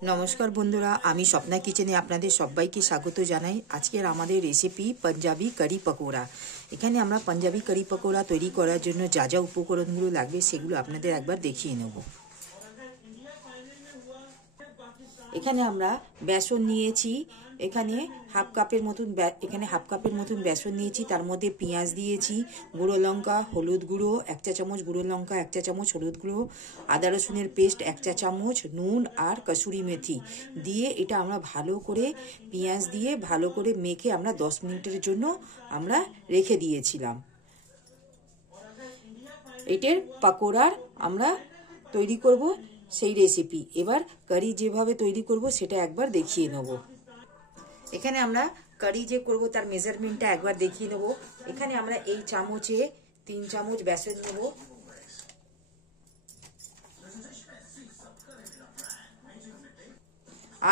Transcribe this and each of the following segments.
नमस्कार बंधुरा आमी स्वप्ना किचेने आपनादेर सबाइके स्वागत जानाई। आजकेर आमादेर रेसिपि पंजाबी करी पकोड़ा। एखाने आमरा पंजाबी करी पकोड़ा तैरी करार जोन्नो जा जा उपकरणगुलो लागबे सेगुलो आपनादेर एकबार देखिए नेब। एखाने आमरा बेसन नियेछि, एखाने हाफ कापेर मतन बेसन नियेछि, तार मध्ये पेঁয়াজ दिएछि, गुঁড়ো लंका, हलुद गुঁড়ো 1 चा चामच, गुঁড়ো लंका 1 चा चामच, हलुद गुঁড়ো, आदा रसुनेर पेस्ट 1 चा चामच, नुन और कसूरी मेथी दिए एटा आमरा भालो करे पेঁয়াজ दिए भालो करे मेखे आमरा 10 मिनिटेर जोन्नो आमरा रेखे दिएछिलाम। एटार पकोड़ार आमरा तैरी करब সেই রেসিপি। এবার কারি যেভাবে তৈরি করব সেটা একবার দেখিয়ে নেব। এখানে আমরা কারি যে করব তার মেজারমেন্টটা একবার দেখিয়ে নেব। এখানে আমরা এই চামচে 3 চামচ বেসন নেব,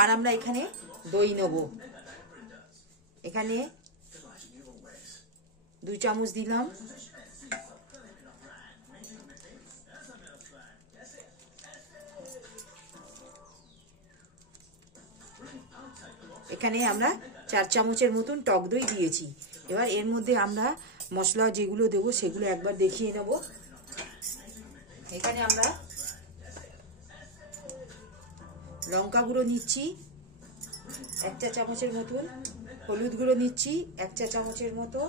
আর আমরা এখানে দই নেব। এখানে 2 চামচ দিলাম, এখানে আমরা 4 চামচের মতন টক দই দিয়েছি। এবার এর মধ্যে আমরা মশলা যেগুলো দেব সেগুলো একবার দেখিয়ে নেব। এখানে আমরা লঙ্কা গুঁড়ো নিচ্ছি 1 চা চামচের মতন, হলুদ গুঁড়ো নিচ্ছি 1 চা চামচের মতো,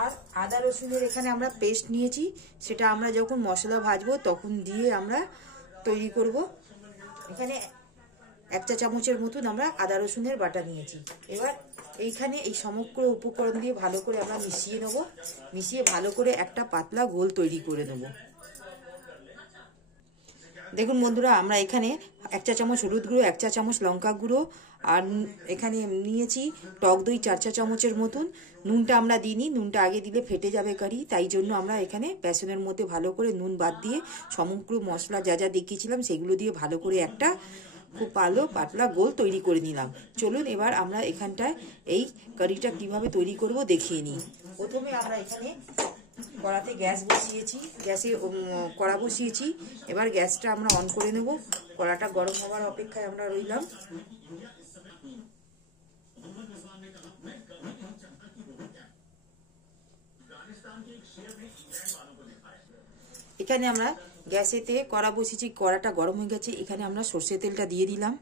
আর আদা রসুনের এখানে আমরা পেস্ট নিয়েছি, সেটা আমরা যখন মশলা ভাজবো তখন দিয়ে আমরা তৈরি করব। এখানে 1 চা চামচের মতন আমরা আদা রসুনের বাটা নিয়েছি। এবার এইখানে এই সমগ্র উপকরণ দিয়ে ভালো করে আমরা মিশিয়ে নেব। মিশিয়ে ভালো করে একটা পাতলা গোল তৈরি করে নেব। দেখুন বন্ধুরা, আমরা এখানে 1 চা চামচ হলুদ গুঁড়ো, 1 চা চামচ লঙ্কা গুঁড়ো, আর এখানে নিয়েছি টক দই 4 চা চামচের মতন। নুনটা আমরা দিইনি, নুনটা আগে দিলে ফেটে যাবে কারি, তাই জন্য আমরা এখানে বেসনের মধ্যে ভালো করে নুন বাদ দিয়ে সমগ্র মশলা যা যা দেখিয়েছিলাম সেগুলো দিয়ে ভালো করে একটা খুব ভালো পাতলা গোল তৈরি করে নিলাম। চলুন এবার আমরা এখানটায় এই কারিটা কিভাবে তৈরি করব দেখিয়ে নিই। প্রথমে আমরা এখানে কড়াতে গ্যাসে কড়া বসিয়েছি। এবার গ্যাসটা আমরা অন করে নেব। কড়াটা গরম হওয়ার অপেক্ষায় আমরা রইলাম। এখানে আমরা গ্যাসেতে কড়া বসিয়েছি, কড়াটা গরম হয়ে গেছে। এখানে আমরা সরষের তেলটা দিয়ে দিলাম।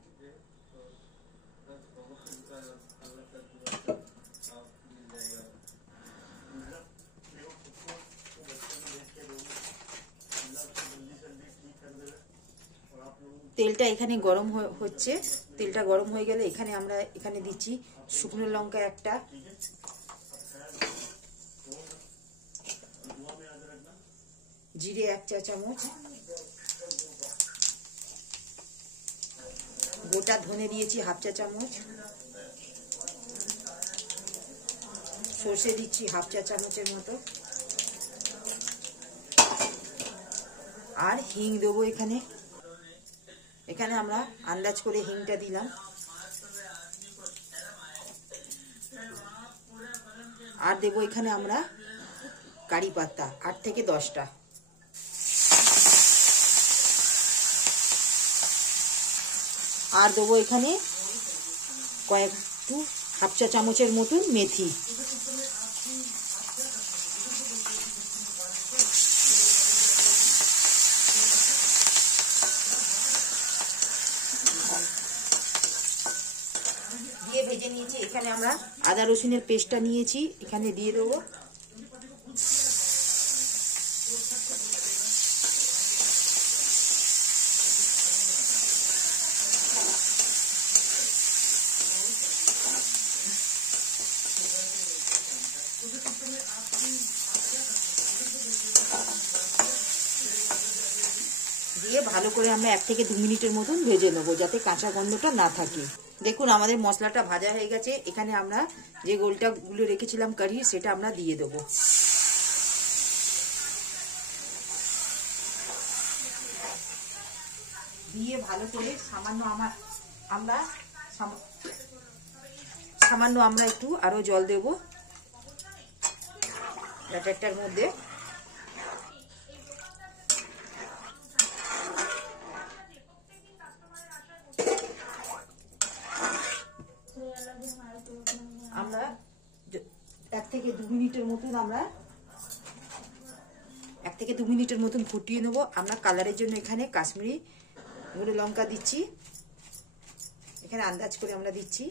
তেলটা এখানে গরম হচ্ছে। তেলটা গরম হয়ে গেলে এখানে দিচ্ছি শুকনো লঙ্কা একটা, জিরে 1 চা চামচ, গোটা ধনে দিয়েছি 1/2 চা চামচ, সর্ষে দিচ্ছি 1/2 চা চামচের মতো, আর হিং দেবো এখানে। এখানে আমরা আন্দাজ করে হিংটা দিলাম। আর দেবো এখানে আমরা কারি পাতা 8 থেকে 10টা, আর দেবো এখানে কয়েকটু 1/2 চা চামচের মতন মেথি। দিয়ে ভেজে নিয়েছি। এখানে আমরা আদা রসুনের পেস্টটা নিয়েছি, এখানে দিয়ে দেবো। দিয়ে ভালো করে আমরা 1 থেকে 2 মিনিটের মতন ভেজে নেব, যাতে কাঁচা গন্ধটা না থাকে। দেখুন আমাদের মশলাটা ভাজা হয়ে গেছে। এখানে আমরা যে গোলটাগুলো রেখেছিলাম কারি সেটা আমরা দিয়ে দেবো। দিয়ে ভালো করে সামান্য আমরা একটু আরো জল দেব ব্যাটারটার মধ্যে। মিনিটের মতন আমরা 1 থেকে 2 মিনিটের মতন ফুটিয়ে নেব। আমরা কালারের জন্য এখানে কাশ্মীরি গুঁড়ো লঙ্কা দিচ্ছি, এখানে আন্দাজ করে আমরা দিচ্ছি।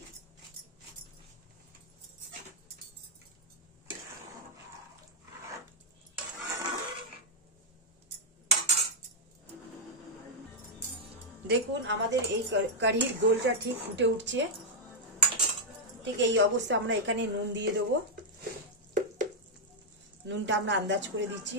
দেখুন আমাদের এই কারির গোলটা ঠিক ফুটে উঠছে। ঠিক এই অবস্থা আমরা এখানে নুন দিয়ে দেবো। নুনটা আমরা আন্দাজ করে দিচ্ছি।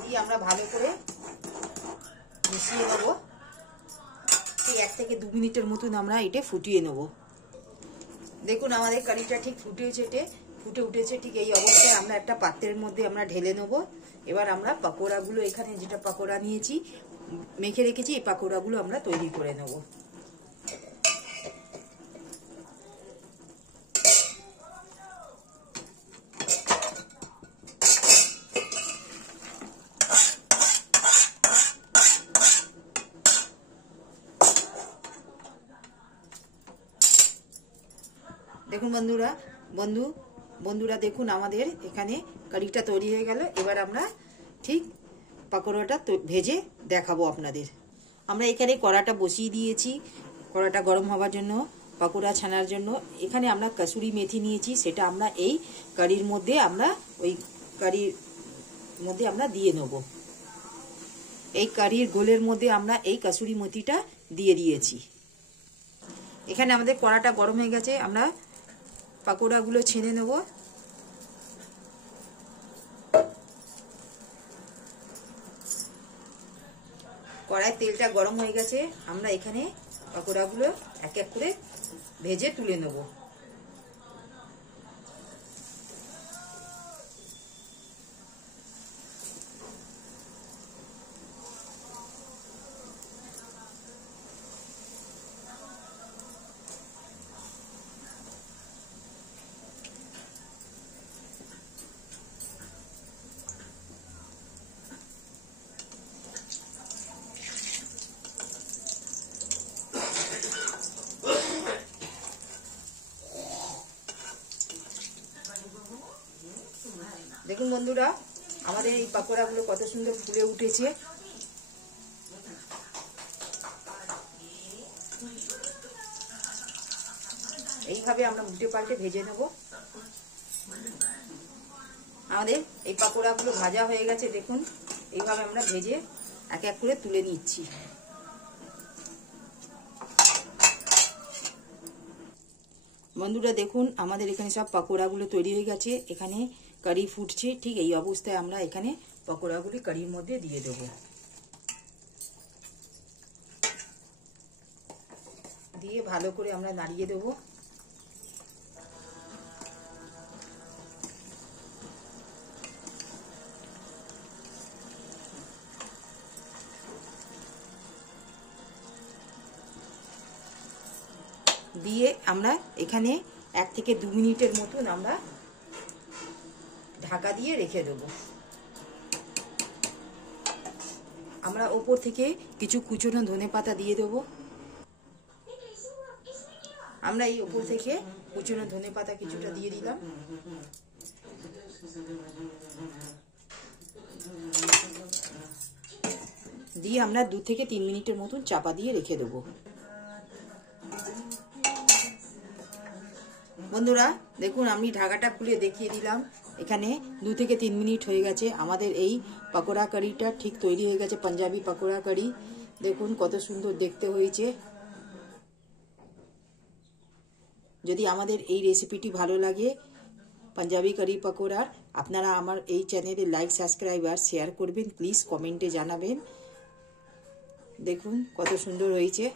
দিয়ে আমরা ভালো করে মিশিয়ে নেব। ঠিক 1 থেকে 2 মিনিটের মতন আমরা এটা ফুটিয়ে নেব। দেখুন আমাদের কারিটা ঠিক ফুটে উঠেছে। ঠিক এই অবস্থায় আমরা একটা পাত্রের মধ্যে আমরা ঢেলে নেব। এবার আমরা পাকোড়াগুলো এখানে যেটা পাকোড়া নিয়েছি মেখে রেখেছি, এই পাকোড়াগুলো আমরা তৈরি করে নেব। দেখুন বন্ধুরা দেখুন আমাদের এখানে কারিটা তৈরি হয়ে গেল। এবার আমরা ঠিক পাকোড়াটা ভেজে দেখাবো আপনাদের। আমরা এখানে কড়াটা বসিয়ে দিয়েছি, কড়াটা গরম হওয়ার জন্য, পাকোড়া ছানার জন্য। এখানে আমরা কাসুরি মেথি নিয়েছি, সেটা আমরা এই কারির মধ্যে আমরা দিয়ে নেব। এই কারির গোলের মধ্যে আমরা এই কাসুরি মেথিটা দিয়ে দিয়েছি। এখানে আমাদের কড়াটা গরম হয়ে গেছে, আমরা পাকোড়াগুলো ছেড়ে নেব। কড়াই তেলটা গরম হয়ে গেছে, আমরা এখানে পাকোড়াগুলো এক এক করে ভেজে তুলে নেব। দেখুন বন্ধুরা আমাদের এই পাকোড়াগুলো কত সুন্দর ফুলে উঠেছে। এইভাবে আমরা উল্টে পাল্টে ভেজে নেব। আমাদের এই পাকোড়াগুলো ভাজা হয়ে গেছে। দেখুন এইভাবে আমরা ভেজে এক এক করে তুলে নিচ্ছি। বন্ধুরা দেখুন আমাদের এখানে সব পাকোড়াগুলো তৈরি হয়ে গেছে। এখানে কারি ফুটছে। ঠিক এই অবস্থায় আমরা এখানে পাকোড়াগুলি কারির মধ্যে দিয়ে দেব। দিয়ে ভালো করে আমরা নাড়িয়ে দেব। দিয়ে আমরা এখানে 1 থেকে 2 মিনিটের মতন আমরা ঢাকা দিয়ে রেখে দেব। আমরা ওপর থেকে কিছু কুচনো ধনেপাতা দিয়ে দেব। আমরা এই ওপর থেকে কুচনো ধনেপাতা কিছুটা দিয়ে দিলাম। দিয়ে আমরা 2 থেকে 3 মিনিটের মতন চাপা দিয়ে রেখে দেব। বন্ধুরা দেখুন আমি ঢাকাটা খুলে দেখিয়ে দিলাম। এখানে 2 থেকে 3 মিনিট হয়ে গেছে। আমাদের এই পাকোড়া কারিটা ঠিক তৈরি হয়ে গেছে, পাঞ্জাবি পাকোড়া কারি। দেখুন কত সুন্দর দেখতে হয়েছে। যদি আমাদের এই রেসিপিটি ভালো লাগে পাঞ্জাবি কারি পাকোড়ার, আপনারা আমার এই চ্যানেলে লাইক, সাবস্ক্রাইব আর শেয়ার করবেন। প্লিজ কমেন্টে জানাবেন। দেখুন কত সুন্দর হয়েছে।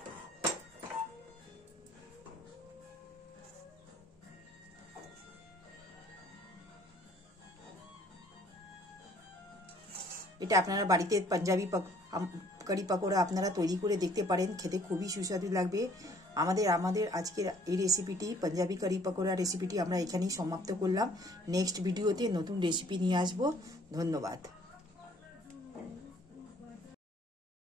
এটা আপনারা বাড়িতে পাঞ্জাবি কারি পাকোড়া আপনারা তৈরি করে দেখতে পারেন, খেতে খুবই সুস্বাদু লাগবে। আমাদের আজকের এই রেসিপিটি পাঞ্জাবি কারি পাকোড়া রেসিপিটি আমরা এখানেই সমাপ্ত করলাম। নেক্সট ভিডিওতে নতুন রেসিপি নিয়ে আসবো। ধন্যবাদ।